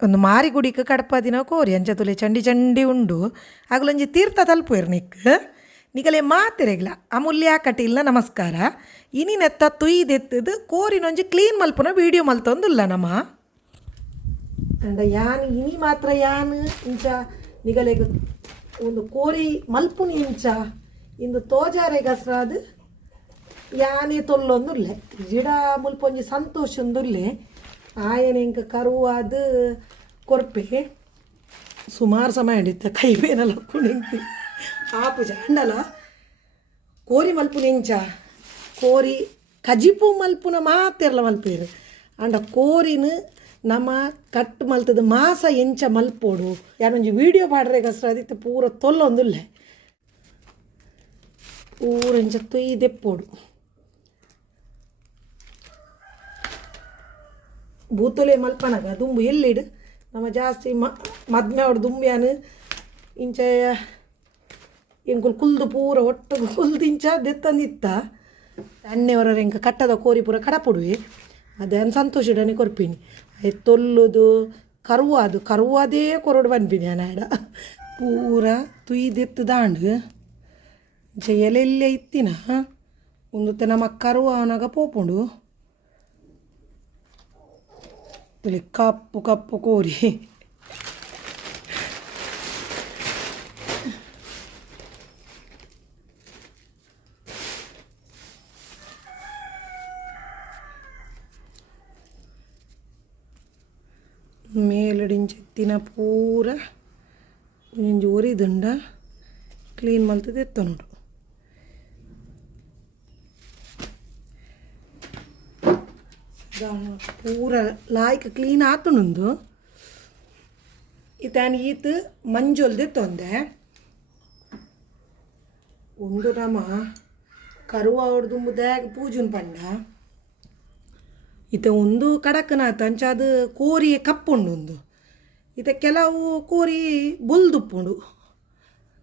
ಒಂದು ಮಾರಿ ಗುಡಿಗೆ ಕಡಪ ದಿನ ಕೋರಿ ಅಂಚತುಲೆ ಚಂಡಿ ಚಂಡಿ ಉಂಡು ಆಗಲೊಂಜಿ ತೀರ್ಥ ತಲುಪುವೆರು ನಿಗಲೆ ಮಾತಿರೆಗ್ಲ ಅಮೂಲ್ಯ ಕಟೀಲ್ನ ನಮಸ್ಕಾರ ಇನಿನೆತ್ತ ತುಯ್ದೆತ್ತದು ಕೋರಿನೊಂಜಿ ಕ್ಲೀನ್ ಮಲ್ಪುನ ವೀಡಿಯೋ ಮಲ್ತೊಂದುಲ್ಲ ನಮ್ಮ ಅಂಡ ಯಾನ್ ಇನಿ ಮಾತ್ರ ಯಾನ್ ಇಂಚ ನಿಗಲೆಗ್ ಒಂದು ಕೋರಿ ಮಲ್ಪುನಿ ಇಂಚ ಇಂದು ತೋಜಾರೆ ಗಸ್ರಾದು ಯಾನೇ ತೊಲ್ಲೊಂದುಲ್ಲೆ ಜಿಡ ಮುಲ್ಪೊಂಜಿ ಸಂತೋಷಂದುಲ್ಲೆ ಆಯನ ಇಂಕ ಕರುವಾದ ಕೊರ್ಪೆ ಸುಮಾರು ಸಮಯ ಹಿಡಿತ ಕೈ ಬೇನಲ್ಲ ಕುಣಿಂತಿ ಆಪು ಜಾಂಡಲ ಕೋರಿ ಮಲ್ಪುನ ಇಂಚ ಕೋರಿ ಕಜಿಪು ಮಲ್ಪುನ ಮಾತೆರ್ಲ ಮಲ್ಪೇರು ಅಂಡ ಕೋರಿನ ನಮ್ಮ ಕಟ್ ಮಲ್ತದ ಮಾಸ ಎಂಚ ಮಲ್ಪೋಡು ಯಾನೊಂಜಿ ವೀಡಿಯೋ ಪಾಡ್ರೆ ಕಷ್ಟ ಅದಿತ್ತು ಪೂರ ತೊಲ್ಲೊಂದುಲ್ಲೆ ಪೂರ ಇಂಚ ತೊಯ್ದೆಪ್ಪೋಡು ಬೂತೊಲೆ ಮಲ್ಪನಗ ದುಂಬು ಎಲ್ಲಿಡು ನಮ್ಮ ಜಾಸ್ತಿ ಮದ್ಮೆ ಅವ್ಡು ದುಂಬ್ಯಾನು ಇಂಚ ಎಂಕುಲ್ ಕುಲ್ದು ಪೂರ ಒಟ್ಟು ಕುಲ್ದು ಇಂಚ ದೆತ್ತಂದಿತ್ತ ಅಣ್ಣೆಯವರ ಎಂಕ ಕಟ್ಟದ ಕೋರಿ ಪೂರ ಕಡಪುಡುವೆ ಅದೇನು ಸಂತೋಷ ಇಡನೆ ಕೊರ್ಪಿನಿ ಆಯ್ತು ತೊಲ್ಲುದು ಕರುವಾದೇ ಕೊರಡು ಬಂದ್ಬಿನಿ ನಾಡ ಪೂರ ತುಯ್ದೆತ್ತು ದಾಂಡು ಇಂಚ ಎಲೆಲ್ಲೇ ಇತ್ತಿನ ಒಂದು ನಮ್ಮ ಕರುವ ಅವನಾಗ ಪೋಪುಂಡು ಕಪ್ಪು ಕಪ್ಪು ಕೋರಿ ಮೇಲಡಿಂಚೆತ್ತಿನ ಪೂರ ಒಂಜಿ ಒರಿದುಂಡ ಕ್ಲೀನ್ ಮಲ್ತದೆ ಎತ್ತ ನೋಡು ಪೂರ ಲಾಯ್ಕ ಕ್ಲೀನ್ ಆತುಂಡು ಇತಾನು ಈತ ಮಂಜೊಲ್ದೆ ತೊಂದೆ ಒಂದು ನಮ್ಮ ಕರುವ ಹೊಡೆದು ಮುದ್ದಾಗ ಪೂಜನ್ ಪಂಡ ಈತ ಒಂದು ಕಡಕನಾತ ಅಂಚ ಅದು ಕೋರಿ ಕಪ್ಪುಂಡು ಒಂದು ಈತ ಕೆಲವು ಕೋರಿ ಬುಲ್ದುಪ್ಪುಂಡು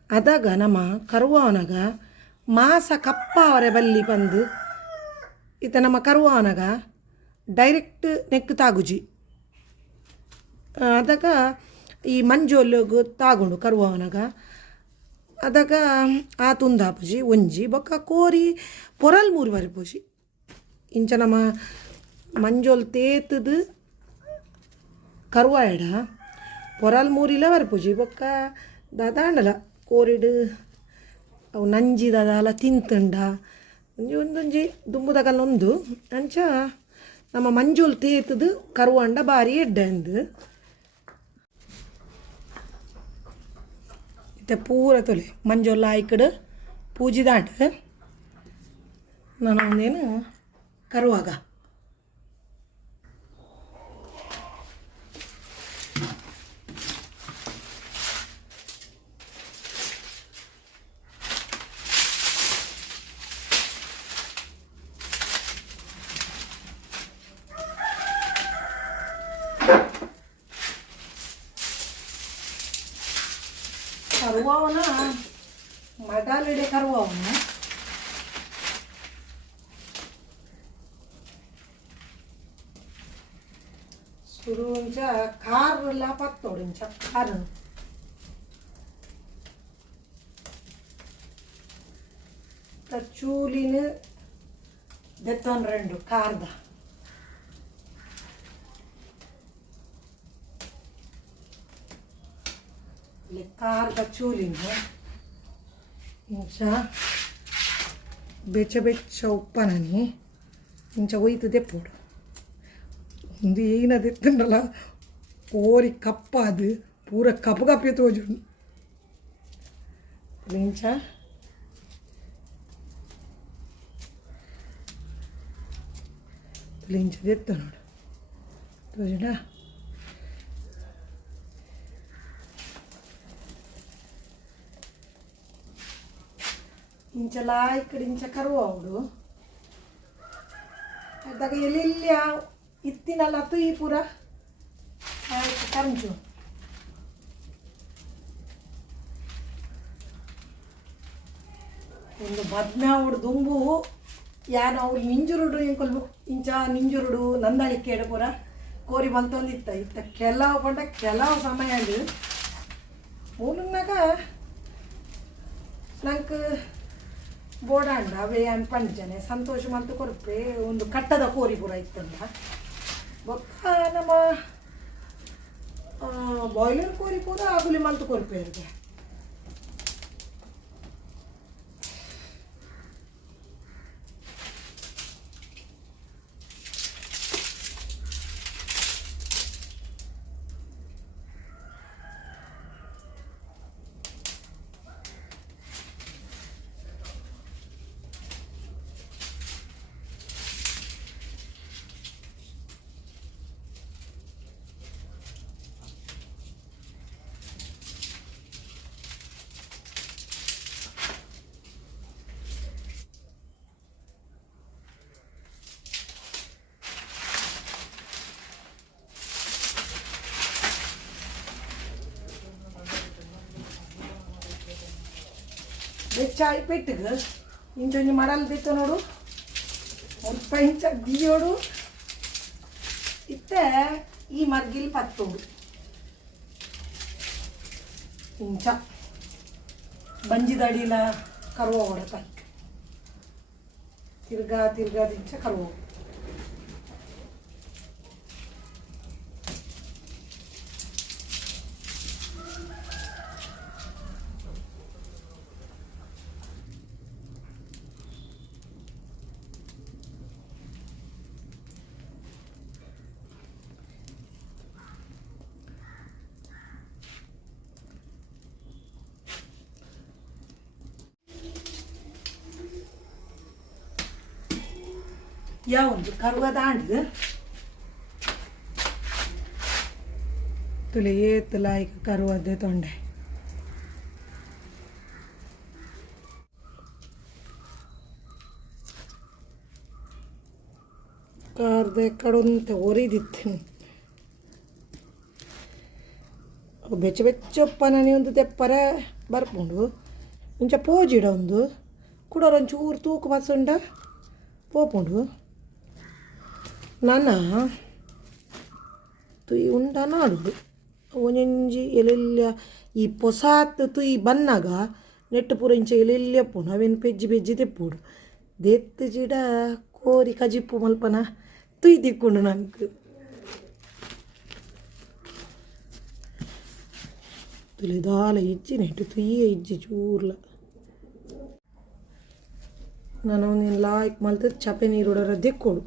ಅದಾಗ ನಮ್ಮ ಕರುವವನಾಗ ಮಾಸ ಕಪ್ಪ ಅವರ ಬಲ್ಲಿ ಬಂದು ಈತ ನಮ್ಮ ಕರುವವನಾಗ ಡೈರೆಕ್ಟ್ ನೆಕ್ ತಾಗುಜಿ ಅದಾಗ ಈ ಮಂಜೋಲ್ಗು ತಾಗುಂಡು ಕರುವವನಾಗ ಅದಾಗ ಆ ತುಂದಾಪುಜಿ ಒಂಜಿ ಬೊಕ್ಕ ಕೋರಿ ಪೊರಲ್ ಮೂರು ಬರಿಪುಜಿ ಇಂಚ ನಮ್ಮ ಮಂಜೋಲ್ ತೇತದು ಕರುವ ಎಡ ಪೊರಲ್ ಮೂರಿಲ ಬರಿಪುಜಿ ಬೊಕ್ಕ ದಾದಾಂಡಲ ಕೋರಿಡು ಅವು ನಂಜಿ ದಾದಾಲ ತಿಂತಂಡ ಒಂದೊಂಜಿ ದುಂಬುದಗಲ್ಲೊಂದು ಅಂಚ ನಮ್ಮ ಮಂಜೋಲ್ ತೇತದು ಕರುವಂಡ ಬಾರಿ ಎಡ್ಡೆಂದು ಇತ್ತೆ ಪೂರ ತೊಲೆ ಮಂಜೋಲ್ಲ ಆಯ್ಕಡು ಪೂಜಿದಾಂಡ ನಾನು ಒಂದೇನು ಕರುವಾಗ ಕರುವವನ ಮಡಾಲಿಡೆ ಕರುವವನ ಶುರು ಇಂಚ ಕಾರೆಲ್ಲ ಪತ್ತೋಡು ಇಂಚ ಕಾರು ಚೂಲಿನ ದೆತ್ತೊಂದು ರೆಂಡು ಕಾರ್ದ ಕಾರ್ದ ಚೂಲಿನ ಇಂಚ ಬೆಚ್ಚ ಬೆಚ್ಚ ಉಪ್ಪನನಿ ಇಂಚ ಒಯ್ತು ದೆಪ್ಪೋಡು ಒಂದು ಏನದು ಎತ್ತಂಡಲ್ಲ ಕೋರಿ ಕಪ್ಪ ಅದು ಪೂರ ಕಪ್ಪು ಕಪ್ಪೆ ತೋಜು ಇಂಚ ಇಂಚದೆತ್ತ ನೋಡು ತೋಜುಡ ಇಂಚ ಲಾಯ್ಕಡೆ ಇಂಚ ಕರುವ ಅವಡು ಅದಾಗ ಎಲ್ಲೆಲ್ಲಿ ಇತ್ತಿನಲ್ಲ ತುಯಿ ಪೂರ ಆಯ್ತು ಕರಂಚು ಒಂದು ಬದ್ನ ಅವಡು ದುಂಬು ಯಾನು ಅವ್ರು ನಿಂಜುರುಡು ಇಂಕೊಲ್ ಇಂಚ ನಿಂಜುರುಡು ನಂದಳಿಕೆ ಪೂರ ಕೋರಿ ಮಲ್ತೊಂದಿತ್ತ ಇತ್ತ ಕೆಲವು ಪಂಡ ಕೆಲವು ಸಮಯ ಮೂಲನಾಗ ನಂಗೆ ಬೋಡಾಂಡ ಅವೇ ಅನ್ ಪಂಚನೆ ಸಂತೋಷ ಮಲ್ತು ಕೊರಪೆ ಒಂದು ಕಟ್ಟದ ಕೋರಿ ಪೂರ ಇತ್ತಂದ ಬೊಕ್ಕ ನಮ್ಮ ಬಾಯ್ಲರ್ ಕೋರಿ ಪೂರ ಆಗುಲಿ ಮಲ್ತು ಕೊರಪೆ ಇರುತ್ತೆ. ಚಾಯ್ ಪೆಟ್ಟಿಗೆ ಇಂಚೊಂಜಿ ಮಾಡಲ್ದಿತ್ತು ನೋಡು ಸ್ವಲ್ಪ ಇಂಚ ಬಿಯೋಡು ಇತ್ತೆ ಈ ಮರ್ಗಿಲ್ ಪತ್ತೋಡು ಇಂಚ ಬಂಜಿದಡಿಲ ಕರುವ ಹೊಡತ ತಿರ್ಗಾದಿಂಚ ಕರುವ ಯಾವುದು ಕರುವ ದಾಂಡು ತುಲೆ ಏತಲ ಈಗ ಕರುವದ್ದೆ ತೊಂಡೆ ಕಾರ್ದೆ ಕಡೊಂತ ಒರಿದಿತ್ತು ಬೆಚ್ಚ ಬೆಚ್ಚಪ್ಪನ ಒಂದು ತೆಪ್ಪರ ಬರ್ಕೊಂಡು ಇಂಚ ಪೋಜಿಡ ಒಂದು ಕುಡೋರೊಂಚೂರು ತೂಕು ಬಸ್ಸುಂಡ ಪೋಪುಂಡು ನನ್ನ ತುಯಿ ಉಂಡ ನಾಡುದು ಒಂಜಿ ಎಲೆಲ್ಲ ಈ ಪೊಸಾತ್ ತುಯಿ ಬನ್ನಾಗ ನೆಟ್ಟು ಪೂರ ಇಂಚ ಎಲೆಲ್ಲ ಪೋಣ ಅವೇನು ಪೆಜ್ಜಿ ತೆಪ್ಪುಡು ದೆತ್ತು ಜಿಡ ಕೋರಿ ಕಜಿಪ್ಪು ಮಲ್ಪನ ತುಯಿ ತಿಕ್ಕೊಂಡು ನಂಗೆ ತುಳಿ ದಾಲ ಇಜ್ಜಿ ನೆಟ್ಟು ತುಯ್ಯೇ ಇಜ್ಜಿ ಚೂರ್ಲ ನಾನು ನೀನು ಲಾಯ್ಕ್ ಮಲ್ತದ ಚಪೆ ನೀರೋಡರ ದೆಕ್ಕೊಡು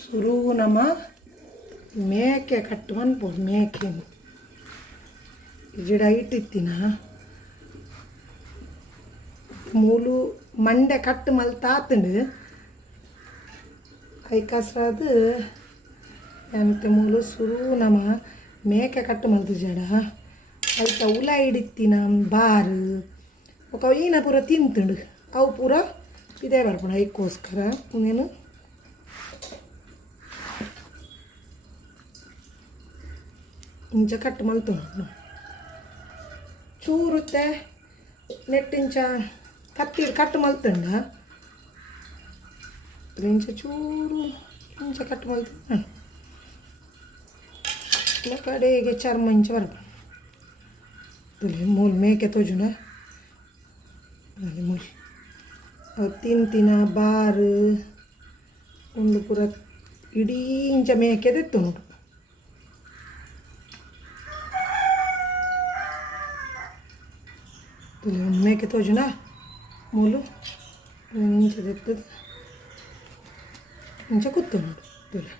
ಶುರು ನಮ್ಮ ಮೇಕೆ ಕಟ್ಟು ಅನ್ಬೋದು ಮೇಕೆ ಗಿಡ ಇಟ್ಟಿತ್ತಿನ ಮೂಲು ಮಂಡೆ ಕಟ್ಟು ಮಲ್ತಾತಂಡು ಐಕಾಸ್ರಾದು ಎಂತ ಮೂಲು ಶುರು ನಮ್ಮ ಮೇಕೆ ಕಟ್ಟು ಮಲ್ತು ಜಡ ಐತ ಉಲ ಹಿಡಿತ್ತಿನ ಬಾರು ఒక ఈయన ಪೂರ ತಿಂತುಂಡು ಅವು ಪೂರ ಇದೇ ಬರ್ಪಣ ಐಕ್ಕೋಸ್ಕರ ನೀನು ಇಂಚ ಕಟ್ಟು ಮಲ್ತುಂಡು ಚೂರುತ್ತೆ ನೆಟ್ಟಿಂಚ ಕತ್ತಿ ಕಟ್ಟು ಮಲ್ತುಂಡ ಇಂಚ ಚೂರು ಇಂಚ ಕಟ್ಟು ಮಲ್ತುಂಡ ಕಡೆಗೆ ಚರ್ಮ ಇಂಚ ಬರ್ಪ ಮೂಲ ಮೇಕೆ ತೋಜುನ ಮೂಲ ತಿಂತಿನ ಬಾರು ಒಂದು ಪೂರ ಇಡೀ ಇಂಚ ಮೇಕೆ ತೆತ್ತು ನೋಡು ಮೇಕೆ ತೋಜುನ ಮೂಲು ಇಂಚ ತೆತ್ತದು ಇಂಚ ಕೂತು ನೋಡು ತುಲೆ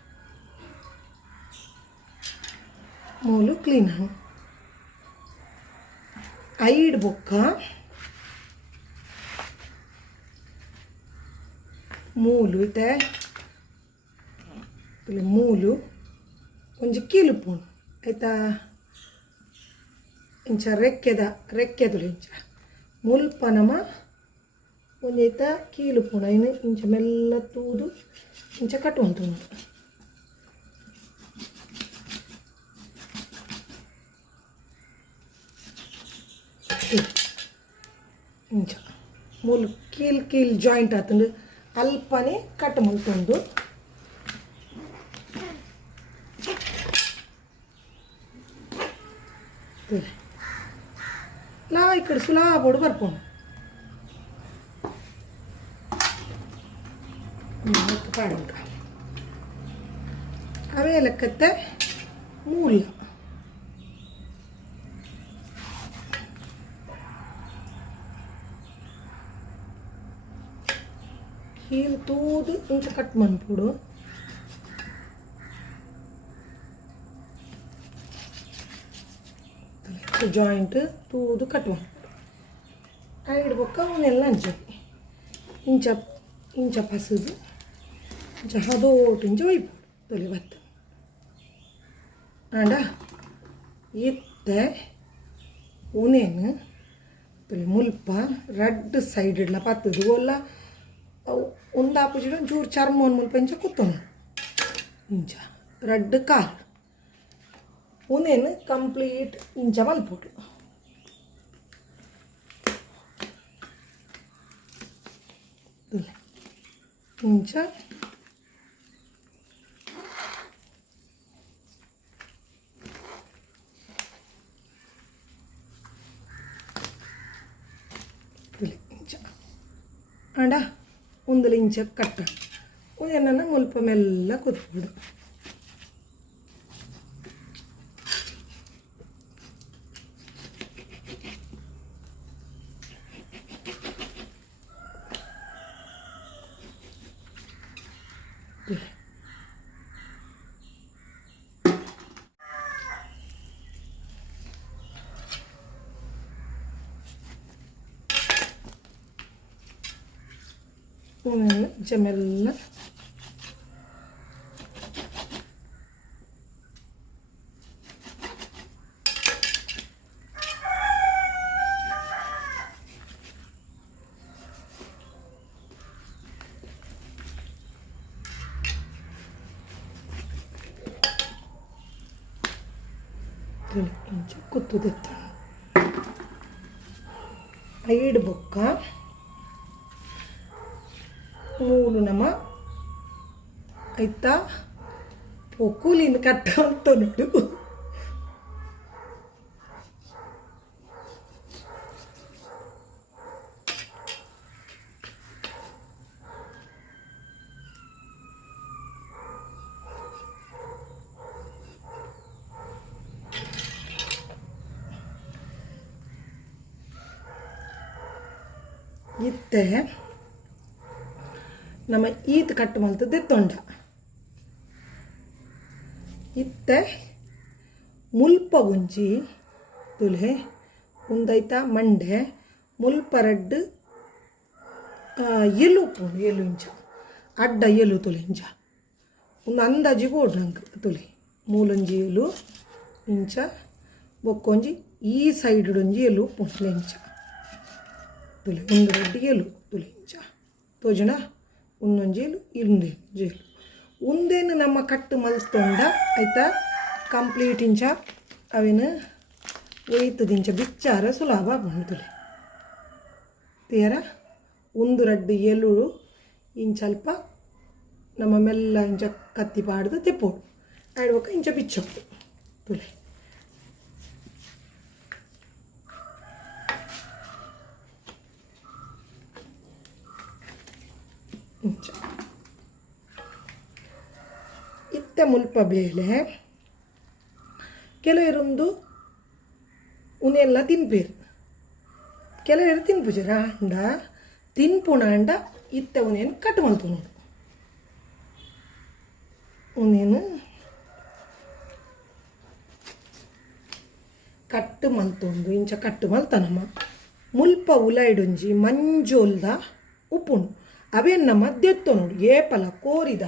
ಮೂಲು ಕ್ಲೀನ್ ಐಡ್ ಬೊಕ್ಕ ಮೂಲು ಇತ್ತೆ ಮೂಲು ಒಂಜಿ ಕೀಲುಪುಣು ಆಯ್ತಾ ಇಂಚ ರೆಕ್ಕೆದುಲು ಇಂಚ ಮುಲ್ಪ ನಮ ಒಂದೈತ ಕೀಲುಪುಣ ಇನ್ನು ಇಂಚ ಮೆಲ್ಲ ತೂದು ಇಂಚ ಕಟ್ಟುವಂತು ಇಂಚ ಮೂಲು ಕೀಲ್ ಜಾಯಿಂಟ್ ಆತಂದು ಅಲ್ಪನೇ ಕಟ್ ಮಲ್ತೊಂದು ಲಾ ಈ ಕಡೆ ಸುಲಾಬೋಡು ಬರ್ಪೋಣ ಕಾಡುಂಟ ಅವೇ ಲೆಕ್ಕತ್ತೆ ಮೂಲ ಕೀಲು ತೂದು ಇಂಚ ಕಟ್ ಮಾಡ್ಬಿಡು ಜಾಯಿಂಟ್ ತೂದು ಕಟ್ ಮಾಡಿ ಇಡ್ಬೇಕ ಅವನ್ನೆಲ್ಲ ಹಂಚಿ ಇಂಚ ಪಸದು ಇಂಚ ಹದೋಟು ಇಂಚ ಒಯ್ಬೋದು ತೊಲೆ ಭತ್ತ ಆಂಡ ಇತ್ತೆ ಉನೇನು ತೊಲೆ ಮುಲ್ಪ ರಡ್ಡ್ ಸೈಡ್ ಇಡ್ಲ ಪತ್ತದು ಒಲ್ಲ ಒಂದು ಆಪೋಸಿಟ್ ಒಂಚೂರು ಚರ್ಮ ಒಂದು ಮುಲ್ಪ ಇಂಚ ಕೂತೋನು ಇಂಚ ರಡ್ಡ್ ಕಾಲು ಉನೇನು ಕಂಪ್ಲೀಟ್ ಇಂಚ ಮಲ್ಪೋಡು ಇಂಚ ಇಂಚ ಆಂಡ ಒಂದಲ ಇಂಚ ಕಟ್ಟ ಉನೇನ ಮುಲ್ಪ ಮೆಲ್ಲ ಕೂತ್ಬಿಡು ಜಮೆಲ್ಲ ಇಂಚ ಕುತ್ತುದೆತ್ತ ಐಡ್ ಬೊಕ್ಕ ಮೂಲು ನಮ ಆಯ್ತಾ ಕೂಲಿನ ಕಟ್ಟ ಅಂತ ನೋಡು ಇತ್ತೆ ನಮ್ಮ ಈತ್ ಕಟ್ಟು ಮಲ್ತದ್ದು ತೊಂಡ ಇತ್ತೆ ಮುಲ್ಪ ಒಂಜಿ ತುಲೆ ಒಂದೈತ ಮಂಡೆ ಮುಲ್ಪ ರಡ್ಡು ಎಲು ಪುಂಡು ಎಲು ಇಂಚ ಅಡ್ಡ ಎಲು ತುಲೆ ಇಂಚ ಒಂದು ಅಂದಾಜಿ ಬೋಡು ನಂಗೆ ತುಲೆ ಮೂಲೊಂಜಿ ಎಲು ಇಂಚ ಬೊಕ್ಕೊಂಜಿ ಈ ಸೈಡ್ ಒಂಜಿ ಎಲು ಪುಂಡು ಇಂಚ ತುಲೆ ಒಂದು ರಡ್ಡು ಎಲು ತುಲೆ ಇಂಚ ತೋಜನ ಒಂದೊಂಜೇಲು ಇನ್ನೊಂದೇನು ಒಂದೇನು ನಮ್ಮ ಕಟ್ಟು ಮಲ್ತೊಂಡ ಆಯ್ತಾ ಕಂಪ್ಲೀಟ್ ಇಂಚ ಅವೇನು ಒಯ್ತದಿಂಚ ಬಿಚ್ಚಾರ ಸುಲಭ ಬಂದುಲೆ ತೀರ ಒಂದು ರಡ್ಡು ಎಲು ಇಂಚಲ್ಪ ನಮ್ಮ ಮೆಲ್ಲ ಇಂಚ ಕತ್ತಿ ಪಾಡ್ದು ತೆಪ್ಪೋಡು ಆಡ್ಬೇಕು ಇಂಚ ಬಿಚ್ಚೋದು ತುಲೆ ಇಂಚ ಇತ್ತೆ ಮುಲ್ಪ ಬೇಳೆ ಕೆಲವರೊಂದು ಉನೆಲ್ಲ ತಿನ್ಪೇರು ಕೆಲವರು ತಿನ್ಪುಜರ ಅಂಡ ತಿನ್ಪುಣ ಅಂಡ ಇತ್ತೆ ಉನೇನು ಕಟ್ ಮಲ್ತು ನೋಡು ಉನೇನು ಕಟ್ಟು ಮಲ್ತೊಂದು ಇಂಚ ಕಟ್ಟು ಮಲ್ತನಮ್ಮ ಮುಲ್ಪ ಉಲೈಡೊಂಜಿ ಮಂಜೋಲ್ದ ಉಪ್ಪುಂಡು ಅವೇನು ನಮ್ಮ ದೆತ್ತೋ ನೋಡಿ ಏಪಲ ಕೋರಿದ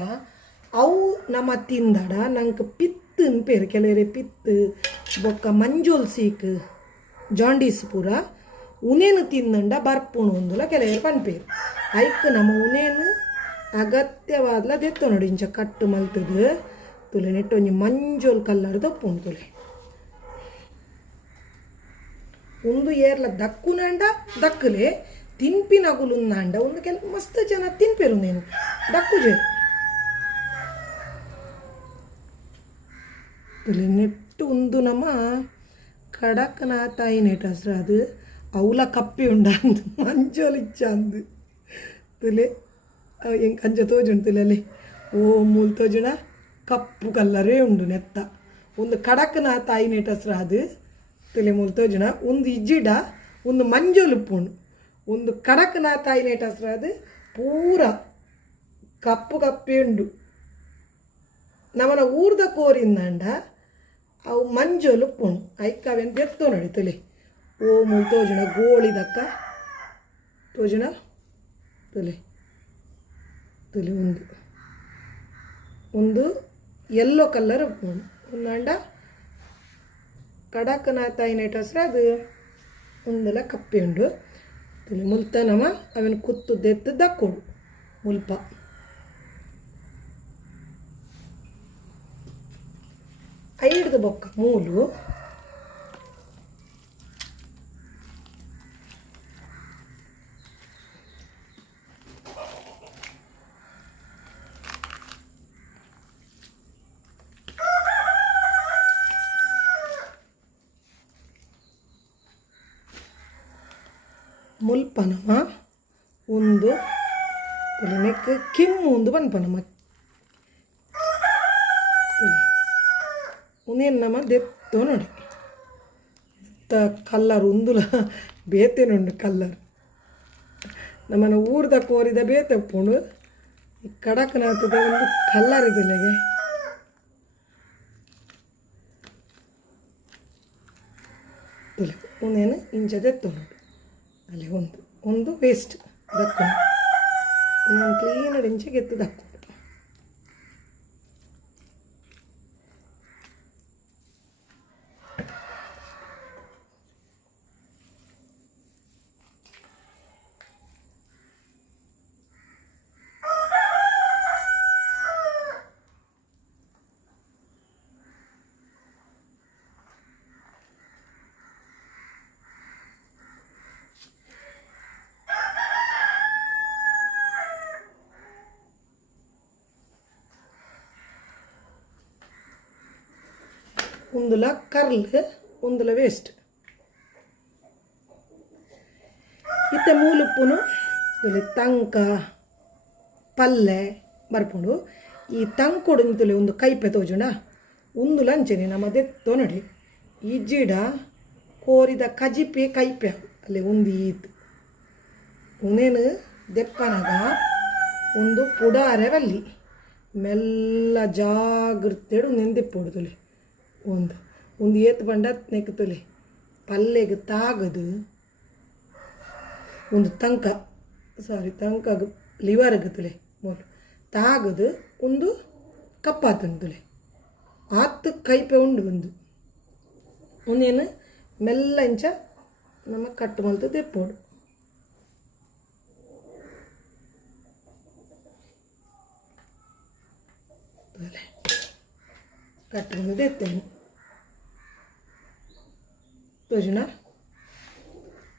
ಅವು ನಮ್ಮ ತಿಂದಡ ನಂಗೆ ಪಿತ್ತನ್ ಪೇರು ಕೆಲವರೆ ಪಿತ್ತು ಬೊಕ್ಕ ಮಂಜೋಲ್ ಸೀಕ್ ಜಾಂಡೀಸ್ ಪೂರ ಉನೇನು ತಿಂದಂಡ ಬರ್ಪುಣು ಒಂದುಲ ಕೆಲವರೆ ಪನ್ಪೇರು ಐಕ್ ನಮ್ಮ ಉನೇನು ಅಗತ್ಯವಾದ್ಲ ದೆತ್ತೋ ನೋಡಿ ಇಂಚ ಕಟ್ಟು ಮಲ್ತದು ತುಲೆ ನೆಟ್ಟೊಂಜಿ ಮಂಜೋಲ್ ಕಲ್ಲರ್ ದಪ್ಪುಂಡು ತುಲೆ ಒಂದು ಏರ್ಲ ದಕ್ಕುನಂಡ ದಕ್ಕಲೆ ತಿನ್ಪಿನಗುಲುಂದಾಂಡ ಒಂದು ಕೆಲ ಮಸ್ತ್ ಜನ ತಿನ್ಪೇರು ನೀನು ದಕ್ಕುಜೆ ತುಲೆ ನೆಟ್ಟು ಒಂದು ನಮ್ಮ ಕಡಕನ ತಾಯಿ ನೆಟ್ ಹಸ್ರ ಅದು ಅವಲ ಕಪ್ಪಿ ಉಂಡ ಅಂದು ಮಂಜೋಲಿಚ್ಚ ಅಂದು ತುಲೆ ಹೆಂಗೆ ಅಂಜ ತೋಜುಂಡು ತುಲೆ ಅಲ್ಲಿ ಓ ಮೂಲ್ ತೋಜುಣ ಕಪ್ಪು ಕಲ್ಲರೇ ಉಂಡು ನೆತ್ತ ಒಂದು ಕಡಕನ ತಾಯಿ ನೆಟ್ ಹಸ್ರ ಅದು ತುಲೆ ಮೂಲ್ ತೋಜುಣ ಒಂದು ಇಜ್ಜಿಡ ಒಂದು ಮಂಜೋಲುಪ್ಪುಂಡು ಒಂದು ಕಡಕನ ತಾಯಿ ನೆಟ್ ಹಸ್ರ ಅದು ಪೂರ ಕಪ್ಪು ಕಪ್ಪೆ ಉಂಡು ನಮ್ಮನ ಊರ್ದ ಕೋರಿಂದಂಡ ಅವು ಮಂಜೋಲು ಉಪ್ಪುಂಡು ಐಕ್ಕ ಅವೇನು ತೆತ್ತೋ ನೋಡಿ ತುಲೆ ಓ ಮೂಲ್ ತೋಜುಣ ಗೋಳಿದಕ್ಕ ತೋಜುಣ ತುಲೆ ತುಲೆ ಒಂದು ಯೆಲ್ಲೋ ಕಲ್ಲರ್ ಉಪ್ಪುಂಡು ಒಂದು ಅಂಡ ಕಡಕನ ತಾಯಿ ನೆಟ್ ಹಸ್ರ ಅದು ಒಂದೆಲ್ಲ ಕಪ್ಪೆ ಉಂಡು ತುಲೆ ಮುಲ್ತ ನಮ್ಮ ಅವನ ಕುತ್ತು ದೆತ್ತು ದಕ್ಕೋಡು ಮುಲ್ಪ ಐಡ್ದು ಬೊಕ್ಕ ಮೂಲು ಮುಲ್ಪನಮ ಒಂದು ನೆಕ್ ಕೆಮ್ಮು ಒಂದು ಬನ್ಪನಮ ಉನೇನು ನಮ್ಮ ದೆತ್ತೋ ನೋಡಿ ಕಲ್ಲರ್ ಒಂದುಲ ಬೇತೇನುಂಡು ಕಲ್ಲರ್ ನಮ್ಮನ ಊರ್ದ ಕೋರಿದ ಬೇತೆ ಉಪ್ಪುಂಡು ಈ ಕಡಕನಾಥದ ಒಂದು ಕಲ್ಲರ್ ಇದೆಲೆಗೆ ಉನೇನು ಇಂಚ ದೆತ್ತೋ ನೋಡಿ ಅಲ್ಲಿ ಒಂದು ವೇಸ್ಟ್ ದಕ್ಕೊಂಡು ನಾನು ಕ್ಲೀನಾಗಿ ಇಂಚೆಗೆ ಎತ್ತು ದಕ್ಕೊಂಡು ಒಂದುಲ ಕರ್ಲ್ ಒಂದುಲ ವೇಸ್ಟ್ ಇತ್ತ ಮೂಲುಪ್ಪುನು ತುಲೆ ತಂಕ ಪಲ್ಲೆ ಬರ್ಪುಂಡು ಈ ತಂಕೊಡು ತುಲೆ ಒಂದು ಕೈಪೆ ತೋಜುಂಡ ಒಂದು ಲಂಚನೆ ನಮ್ಮ ದೆತ್ತೋ ನೋಡಿ ಈ ಜಿಡ ಕೋರಿದ ಕಜಿಪೆ ಕೈಪೆ ಅಲ್ಲಿ ಒಂದು ಈತು ಉನೇನು ದೆಪ್ಪನಾಗ ಒಂದು ಪುಡಾರೆ ಬಲ್ಲಿ ಮೆಲ್ಲ ಜಾಗ್ರತೆಡು ನೆಂದೆಪ್ಪೋಡು ತುಲೆ ಒಂದು ಏತು ಬಂಡ ನೆಕ್ತಲೆ ಪಲ್ಲೆಗೆ ತಾಗದು ಒಂದು ತಂಕ ಲಿವರ್ಗೆ ತುಲೆ ಮೋಲು ತಾಗದು ಒಂದು ಕಪ್ಪಾತಂತುಲೆ ಆತು ಕೈಪೆ ಉಂಡು ಒಂದೇನು ಮೆಲ್ಲ ಇಂಚ ನಮ್ಮ ಕಟ್ಟು ಮಲ್ತು ತೆಪ್ಪೋಡು ಕಟ್ಟು ಮಲ್ತು ಎತ್ತೇನು ತೋಜುನ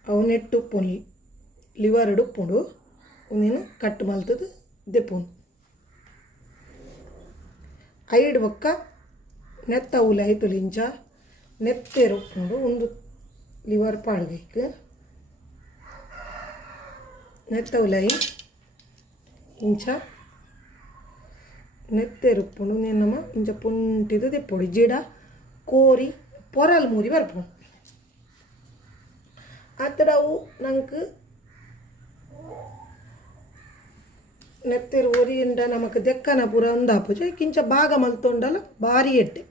ಅವು ನೆಟ್ಟು ಉಪ್ಪುಂಡು ಲಿವರ್ಡು ಉಪ್ಪುಂಡು ಒಂದೇನು ಕಟ್ಟು ಮಲ್ತದು ದೆಪ್ಪುಂಡು ಐಡು ಬೊಕ್ಕ ನೆತ್ತ ಉಲೆ ಐತುಲಿ ಇಂಚ ನೆತ್ತೇರು ಉಪ್ಪುಂಡು ಒಂದು ಲಿವರ್ ಪಾಡ್ಗೈಕ್ ನೆತ್ತ ಉಲೆ ಇಂಚ ನೆತ್ತೇರು ಉಪ್ಪುಂಡು ನಮ್ಮ ಇಂಚ ಪುಂಟಿದು ದೆಪ್ಪೋಡು ಜಿಡ ಕೋರಿ ಪೊರಲ್ ಮೂರಿ ಬರ್ಪುಂಡು ಆತಡ ಅವು ನಂಗೆ ನೆತ್ತೇರು ಒರಿಯಿಂದ ನಮಕ್ ದೆಕ್ಕನ ಪೂರ ಒಂದಾಪುಜ ಕಿಂಚ ಭಾಗ ಮಲ್ತೊಂಡಲ ಭಾರಿ ಎಡ್ಡೆ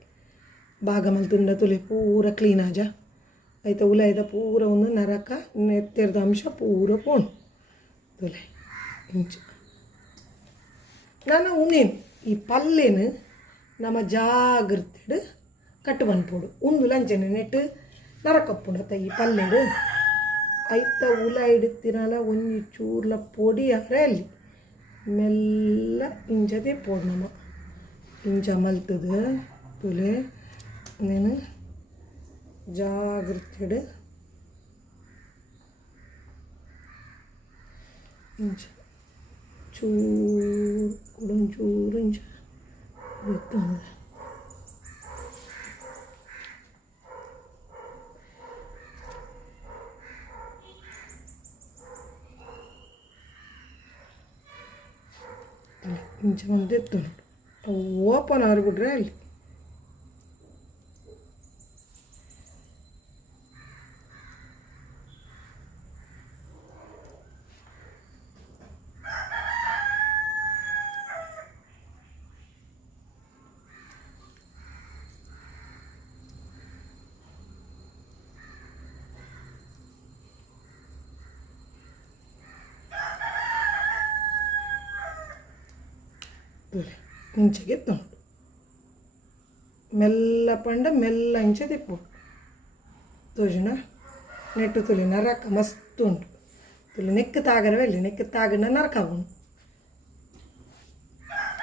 ಭಾಗ ಮಲ್ತುಂಡ ತುಲೆ ಪೂರ ಕ್ಲೀನ್ ಆಜ ಆಯ್ತಾ ಉಲಾಯ್ದ ಪೂರ ಒಂದು ನರಕ ನೆತ್ತೇರ್ದ ಅಂಶ ಪೂರ ಪೋಣು ತುಲೆ ಇಂಚ ನಾನು ಉಂದೇನು ಈ ಪಲ್ಲೆನು ನಮ್ಮ ಜಾಗ್ರತೆಡು ಕಟ್ಟು ಬಂದ್ಪೋಡು ಉಂದು ಲಂಚನೆ ನೆಟ್ಟು ನರಕಪ್ಪುಂಡತ್ತ ಈ ಪಲ್ಲೆಡು ಐತ ಉಲ ಇಡುತ್ತಿರಲ್ಲ ಒಂಜಿ ಚೂರ್ಲ ಪೊಡಿ ಅರೆ ಅಲ್ಲಿ ಮೆಲ್ಲ ಇಂಚದೆ ಪೋಡು ನಮ್ಮ ಇಂಚ ಮಲ್ತದು ತುಲೆ ನೀನು ಜಾಗ್ರತೆಡು ಇಂಚ ಚೂರು ಕುಡಂಚೂರು ಇಂಚ ಬಿತ್ತಂದ ಇಂಚ ಒಂದು ಎತ್ತುಂಟು ಓಪನ್ ಆಗಿಬಿಟ್ರೆ ಅಲ್ಲಿ ಇಂಚಗೆ ಎತ್ತುಂಟು ಮೆಲ್ಲ ಪಂಡ ಮೆಲ್ಲ ಇಂಚ ತಿಪ್ಪುಡು ತೋಜುನ ನೆಟ್ಟು ತುಲಿ ನರಕ ಮಸ್ತ್ ಉಂಟು ತುಲಿ ನೆಕ್ಕು ತಾಗರವೇ ಇಲ್ಲಿ ನೆಕ್ಕು ತಾಗನ ನರಕ ಉಂಟು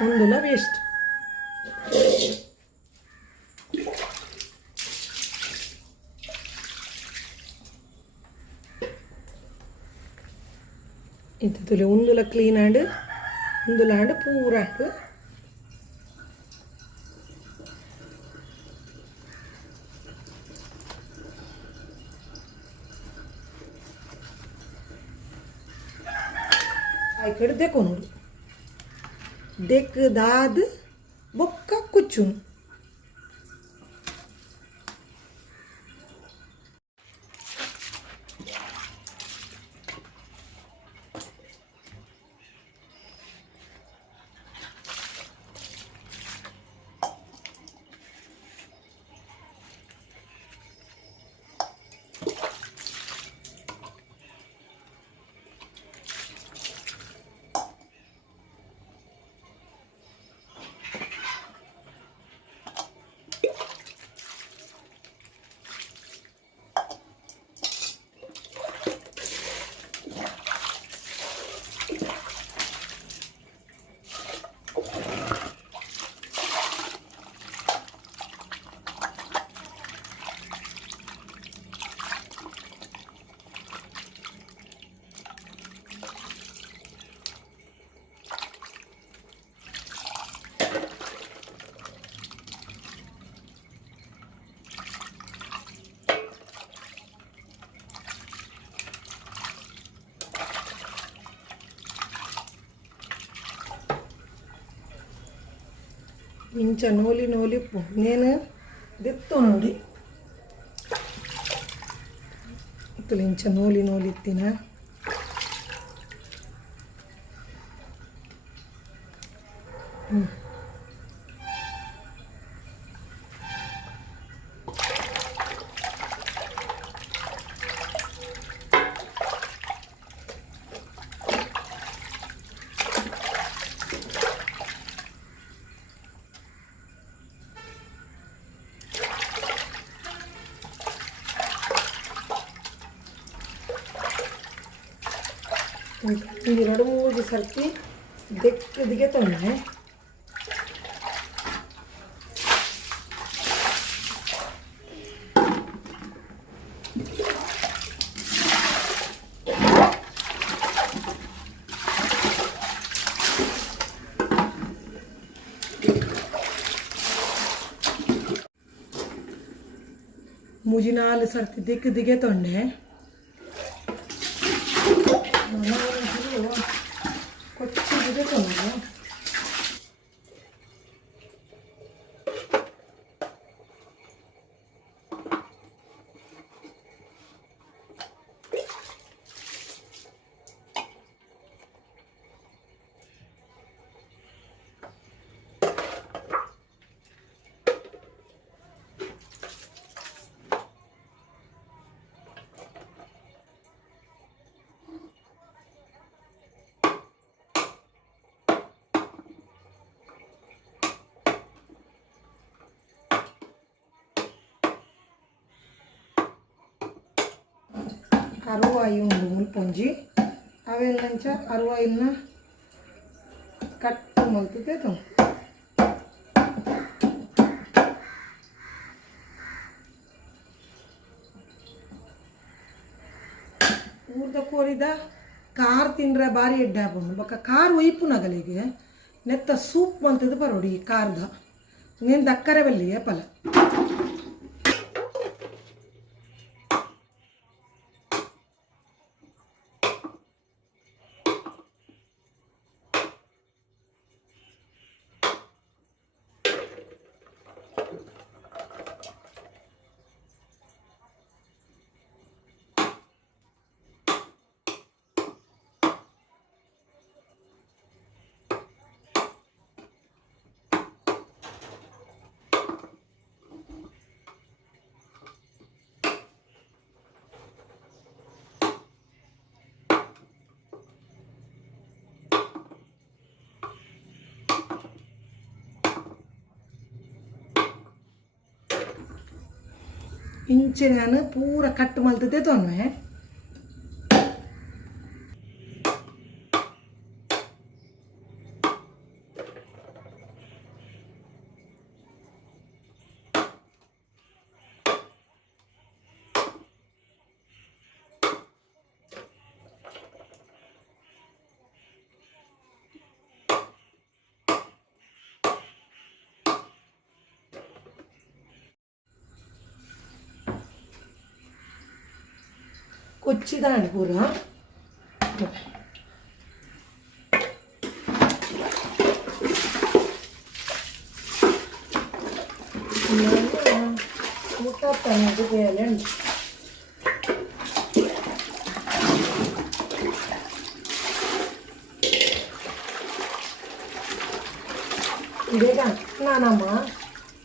ಒಂದುಲ ವೇಸ್ಟ್ ಇಂಥ ತುಲಿ ಒಂದುಲ ಕ್ಲೀನ್ ಆಂಡ್ ಒಂದುಲ ಆಂಡ್ ಪೂರ ಆಂಡ್ ಆಯ್ಕಡೆ ದೆಕ್ಕು ನೋಡು ದೆಕ್ಕದಾದ ಬೊಕ್ಕ ಕುಚ್ಚುನು ಇಂಚ ನೋಲಿ ನೋಲಿ నేను ದೆತ್ತು ನೋಡಿ ಇಂಚ ನೋಲಿ ನೋಲಿ ಇತ್ತಿನ ఇది 2-3 ಸರ್ತಿ ದೆಕ್ಕದಿಗೆ ತೊಂದರೆ ಮುಜಿ 4 ಸರ್ತಿ ದೆಕ್ಕದಿಗೆ ತೊಂಡೆ ಕೊಚ್ಚಿಗೆ ತೊಂದರೆ ಅರುವಾಯಿ ಉಂಡು ಮುಲ್ಪೊಂಜಿ ಅವೆಲ್ಲಂಚ ಅರುವಾಯಿನ ಕಟ್ಟು ಮಲ್ತದೆ ತುಂಬ ಊರ್ದ ಕೋರಿದ ಕಾರ್ ತಿಂದ್ರೆ ಭಾರಿ ಎಡ್ಡೆ ಹಾಕೊಂಡು ಬೊಕ್ಕ ಕಾರ್ ಒಯ್ಪು ನಗಲಿಗೆ ನೆತ್ತ ಸೂಪ್ ಅಂತದ್ದು ಬರೋಡಿ ಈ ಕಾರ್ದ ನೀನು ದಕ್ಕರೆ ಬಲ್ಲಿಗೆ ಫಲ ಇಂಚೆ ನಾನು ಪೂರ ಕಟ್ಟು ಮಲ್ತದೆ ತೊನ್ವೆ ಕೊಚ್ಚಿದಾಣಿ ಪೂರ ಊಟ ತನದು ಬೇಳೆ ಉಂಟು ಬೇಗ ನಾನಮ್ಮ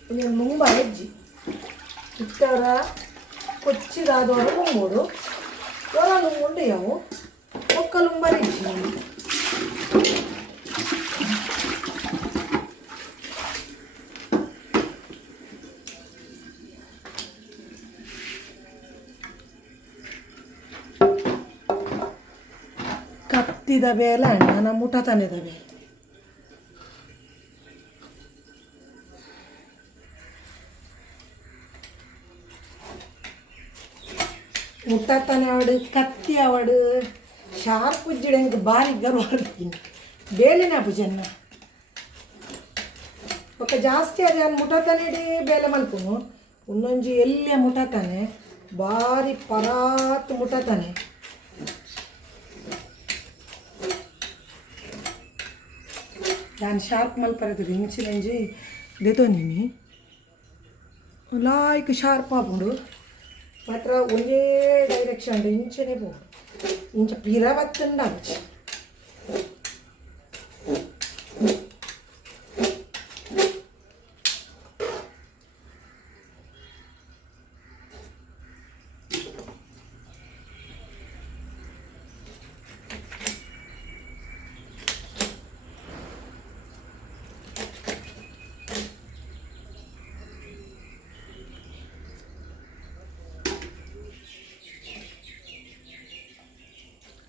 ಇಲ್ಲಿ ಮುಂಬ ಹೆಜ್ಜಿ ಇಟ್ಟವರ ಕೊಚ್ಚಿದಾದವರು ಮುಂಬೋಡು ಒಳಲು ಮುಂಡೆ ಯಾವು ಒಕ್ಕಲು ಬರೀಜಿ ಕತ್ತಿದ ಬೇಲೆ ಅಣ್ಣ ಮುಠ ತನೆದ ಬೇಲೆ ಮುಟ್ಟಾತಾನೆ ಅವಡು ಕತ್ತಿ ಅವಡು ಶಾರ್ಪ್ ಉಜ್ಜಿಡೆ ಇಂಕ ಬಾರಿ ಗರ್ವಾಡ್ತೀನಿ ಬೇಲೆನೇ ಪೂಜನ್ನ ಒಕ್ಕ ಜಾಸ್ತಿ ಅದೇ ಅವ್ನು ಮುಟ್ಟಾತಾನೆ ಇಡೀ ಬೇಲೆ ಮಲ್ಪುನು ಒಂದೊಂಜಿ ಎಲ್ಲೇ ಮುಟ್ಟಾತಾನೆ ಭಾರಿ ಪರಾತ್ ಮುಟ್ಟಾತಾನೆ ನಾನು ಶಾರ್ಪ್ ಮಲ್ಪರದು ಇಂಚಿನಂಜಿ ದೆತೊಂದಿನಿ ಲಾಯ್ಕ್ ಶಾರ್ಪ್ ಆಪುಂಡು ಮಾತ್ರ ಒಂದೇ ಡೈರೆಕ್ಷನ್ ಇಂಚನೆ ಪೋ ಇಂಚ ಪಿರ ಬತ್ತಂಡ ಅಂಚೆ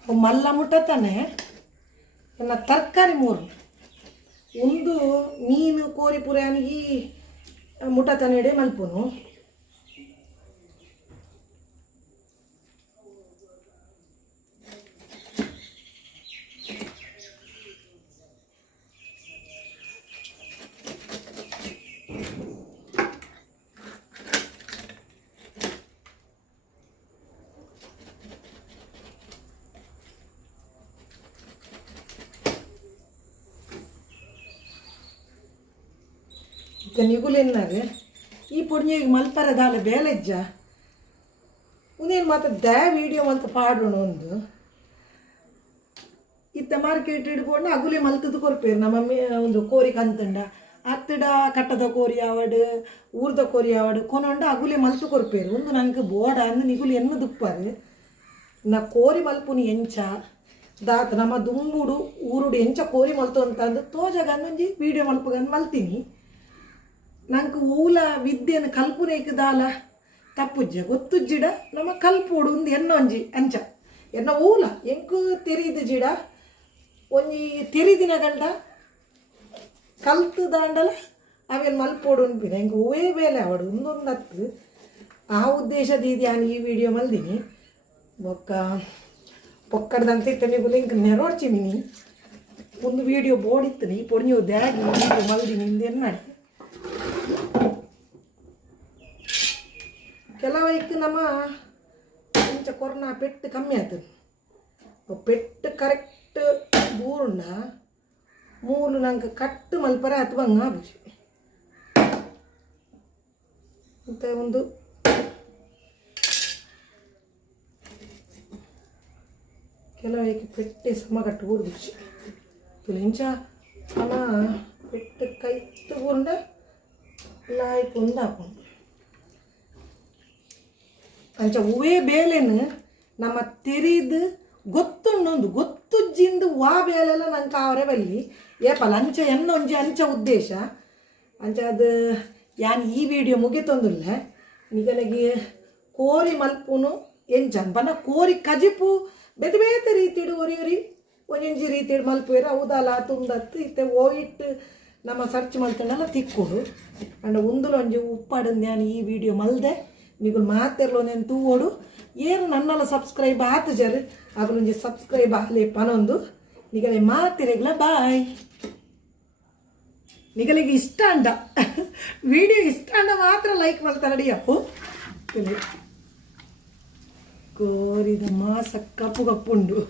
ಮಲ್ಲ ಮುಟ್ಟತಾನೆ ನನ್ನ ತರಕಾರಿ ಮೂರು ಒಂದು ಮೀನು ಕೋರಿ ಪುರಾಣಿಗೆ ಮುಟ್ಟತಾನೆ ಎಡೆ ಮಲ್ಪುನು ನಿಗುಲೆನ್ನಾರೆ ಈ ಪುಣ್ಯ ಈಗ ಮಲ್ಪರದಾಲ ಬೇಲೆಜ್ಜ ಉನೇನು ಮಾತ್ರ ದ ವಿಡಿಯೋ ಮಲ್ತ ಪಾಡೋಣ ಒಂದು ಇತ್ತ ಮಾರ್ಕೆಟ್ ಹಿಡ್ಕೊಂಡು ಅಗುಲೆ ಮಲ್ತದ್ದು ಕೊರ್ಪೇರು ನಮ್ಮ ಮಮ್ಮಿ ಒಂದು ಕೋರಿ ಕಂತಂಡ ಅತ್ತಡ ಕಟ್ಟದ ಕೋರಿ ಆವಡು ಊರ್ದ ಕೋರಿ ಆವಡು ಕೊನೊಂಡ ಅಗುಲೆ ಮಲ್ತು ಕೊರ್ಪೇರು ಒಂದು ನಂಗೆ ಬೋಡ ಅಂದು ನಿಗುಲು ಎನ್ನು ದುಪ್ಪಾರು ನಾ ಕೋರಿ ಮಲ್ಪುನಿ ಎಂಚ ದಾತ ನಮ್ಮ ದುಂಬುಡು ಊರುಡು ಎಂಚ ಕೋರಿ ಮಲ್ತು ಅಂತ ಅಂದು ತೋಜಗಂದೊಂಜಿ ವಿಡಿಯೋ ಮಲ್ಪಗಂದು ಮಲ್ತೀನಿ ನಂಗೆ ಊಲ ವಿದ್ಯೆನ ಕಲ್ಪನೆಗೆ ದಾಲ ತಪ್ಪುಜ್ಜ ಗೊತ್ತುಜ್ಜಿಡ ನಮ್ಮ ಕಲ್ಪೋಡು ಒಂದು ಎನ್ನೊಂಜಿ ಅಂಚ ಎನ್ನ ಊಲ ಎಂಕು ತೆರಿದು ಜಿಡ ಒಂಜಿ ತೆರಿದಿನ ಗಂಡ ಕಲ್ತು ದಾಂಡಲ ಅವೇನು ಮಲ್ಪೋಡು ಅನ್ಪಿನ ಹೆಂಗೆ ಹೂವೇ ಬೇಲೆ ಅವಡು ಒಂದೊಂದು ಹತ್ತು ಆ ಉದ್ದೇಶದ ಇದು ನಾನು ಈ ವಿಡಿಯೋ ಮಲ್ದಿನಿ ಪೊಕ್ಕಡ್ದಂತ ಇತ್ತು ನೀವು ಲಿಂಕ್ ನೆರೋಡ್ಚಿಮಿನಿ ಒಂದು ವಿಡಿಯೋ ಬೋಡಿತ್ತು ಪೊಡ್ഞ്ഞು ದ್ಯಾಗಿ ವಿಡಿಯೋ ಮಲ್ದಿನಿ ಇಂದೇನು ಮಾಡಿ ಕೆಲವೈಕ್ ನಮ್ಮ ಕೊಂಚ ಕೊರೋನಾ ಪೆಟ್ಟು ಕಮ್ಮಿ ಆಗ್ತದೆ ಪೆಟ್ಟು ಕರೆಕ್ಟ್ ಬೂರುಂಡ ಮೂಲು ನಂಗೆ ಕಟ್ಟು ಮಲ್ಪರ ಹತ್ವಂಗ ಆಗುಚಿ ಮತ್ತು ಒಂದು ಕೆಲವೈಕ್ ಪೆಟ್ಟೆ ಸಮಗಟ್ಟು ಊರ್ಬಿಚ್ಚಿ ತುಲಿಂಚ ಅಮ್ಮ ಪೆಟ್ಟು ಕೈತ್ತು ಊರುಂಡ ಲಾಯ್ಕು ಒಂದು ಹಾಕೊಂಡು ಅಂಚ ಹೂವೇ ಬೇಲೆನು ನಮ್ಮ ತೆರಿದು ಗೊತ್ತುಂಡೊಂದು ಗೊತ್ತುಜ್ಜಿಂದು ವಾ ಬೇಲೆಲ್ಲ ನಂಗೆ ಅವರೇ ಬಲ್ಲಿ ಏಪಲ್ಲ ಅಂಚ ಎನ್ನೊಂಜಿ ಅಂಚ ಉದ್ದೇಶ ಅಂಚ ಅದು ಯಾನ್ ಈ ವಿಡಿಯೋ ಮುಗಿತೊಂದಿಲ್ಲ ನಿಗಲಿಗೆ ಕೋರಿ ಮಲ್ಪುನು ಎಂಚಂಪನ ಕೋರಿ ಕಜಿಪು ಬೇತೆ ಬೇತೆ ರೀತಿಡು ಒರಿ ಒಂಜೊಂಜಿ ರೀತಿಡು ಮಲ್ಪುವೆರು ಹೌದಲ್ಲ ತುಂದತ್ತು ಇತ್ತೆ ಹೋಗಿಟ್ಟು ನಮ್ಮ ಸರ್ಚ್ ಮಾಡ್ಕೊಂಡೆಲ್ಲ ತಿಕ್ಕೋಡು ಅಂಡ್ ಒಂದುಲೊಂಜಿ ಉಪ್ಪಾಡಂದು ನಾನು ಈ ವಿಡಿಯೋ ಮಲ್ದೆ ನಿಗುಲು ಮಾತೆರ್ಲೋನೇನು ತೂವೋಡು ಏನು ನನ್ನೆಲ್ಲ ಸಬ್ಸ್ಕ್ರೈಬ್ ಆತು ಜರು ಅದ್ರೊಂಜಿ ಸಬ್ಸ್ಕ್ರೈಬ್ ಆಗಲಿ ಪನೊಂದು ನಿಗಲೆ ಮಾತಿರೆಗ್ಲ ಬಾಯ್ ನಿಗಲಿಗೆ ಇಷ್ಟ ಅಂಡ ವಿಡಿಯೋ ಇಷ್ಟ ಅಂಡ ಮಾತ್ರ ಲೈಕ್ ಮಾಡ್ತಾರಡಿ ಅಪ್ಪು ಕೋರಿದ ಮಾಸ ಕಪ್ಪು ಕಪ್ಪುಂಡು